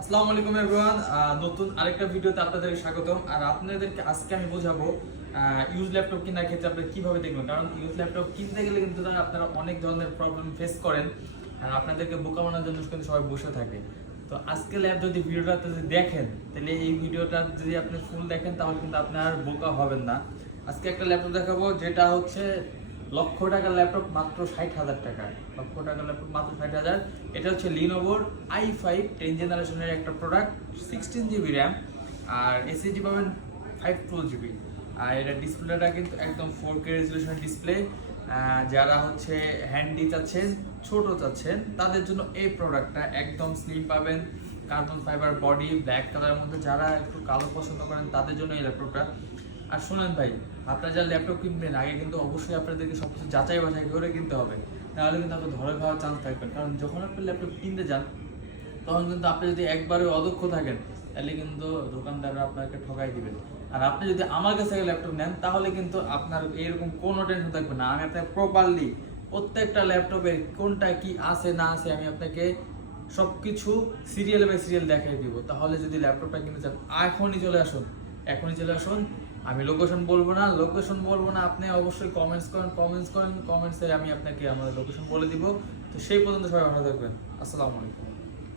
আসসালামু আলাইকুম এভরিওয়ান, নতুন আরেকটা ভিডিওতে আপনাদেরকে স্বাগতম। আর আপনাদেরকে আজকে আমি বোঝাবো ইউজ ল্যাপটপ কেনার ক্ষেত্রে আপনারা কিভাবে দেখবেন। কারণ ইউজ ল্যাপটপ কিনতে গেলে কিন্তু আপনারা অনেক ধরনের প্রবলেম ফেস করেন, আর আপনাদেরকে বোকা বানানোর জন্য কিন্তু সবাই বসে থাকে। তো আজকে যদি ভিডিওটা যদি দেখেন, তাহলে এই ভিডিওটা যদি আপনি ফুল দেখেন তাহলে কিন্তু আপনি আর বোকা হবেন না। আজকে একটা ল্যাপটপ দেখাবো যেটা হচ্ছে লক্ষ টাকার ল্যাপটপ মাত্র 60,000 টাকায়। লক্ষ টাকার ল্যাপটপ মাত্র 60,000। এটা হচ্ছে লিনোভোর i5 10 জেনারেশনের একটা প্রোডাক্ট, 16 GB র্যাম, আর এসএসডি পাবেন 512 GB। আর এটা ডিসপ্লেটা কিন্তু একদম 4K রেজলিউশনের ডিসপ্লে। যারা হচ্ছে হ্যান্ডি চাচ্ছেন, ছোট চাচ্ছেন, তাদের জন্য এই প্রোডাক্টটা একদম স্লিম পাবেন। কার্বন ফাইবার বডি, ব্ল্যাক কালারের মধ্যে যারা একটু কালো পছন্দ করেন তাদের জন্য এই ল্যাপটপটা। আর শোনেন ভাই, আপনারা যারা ল্যাপটপ কিনবেন আগে কিন্তু অবশ্যই আপনাদেরকে সবকিছু যাচাই বাছাই করে কিনতে হবে, নাহলে কিন্তু আপনার ধরে খাওয়ার চান্স থাকবে। কারণ যখন আপনি ল্যাপটপ কিনতে যান তখন কিন্তু আপনি যদি একবারে অদক্ষ থাকেন তাহলে কিন্তু দোকানদাররা আপনাকে ঠকাই দিবেন। আর আপনি যদি আমার কাছ থেকে ল্যাপটপ নেন তাহলে কিন্তু আপনার এরকম কোনো টেনশন থাকবে না। আমি আপনাকে প্রপারলি প্রত্যেকটা ল্যাপটপে কোনটা কি আছে না আছে আমি আপনাকে সবকিছু সিরিয়াল বাই সিরিয়াল দেখাই দিব। তাহলে যদি ল্যাপটপটা কিনতে চান এখনই চলে আসুন, এখনই চলে আসুন। আমি লোকেশন বলবো না, আপনি অবশ্যই কমেন্টসে আমি আপনাকে আমার লোকেশন বলে দিব। তো সেই পর্যন্ত সবাই ভালো থাকবেন। আসসালামু আলাইকুম।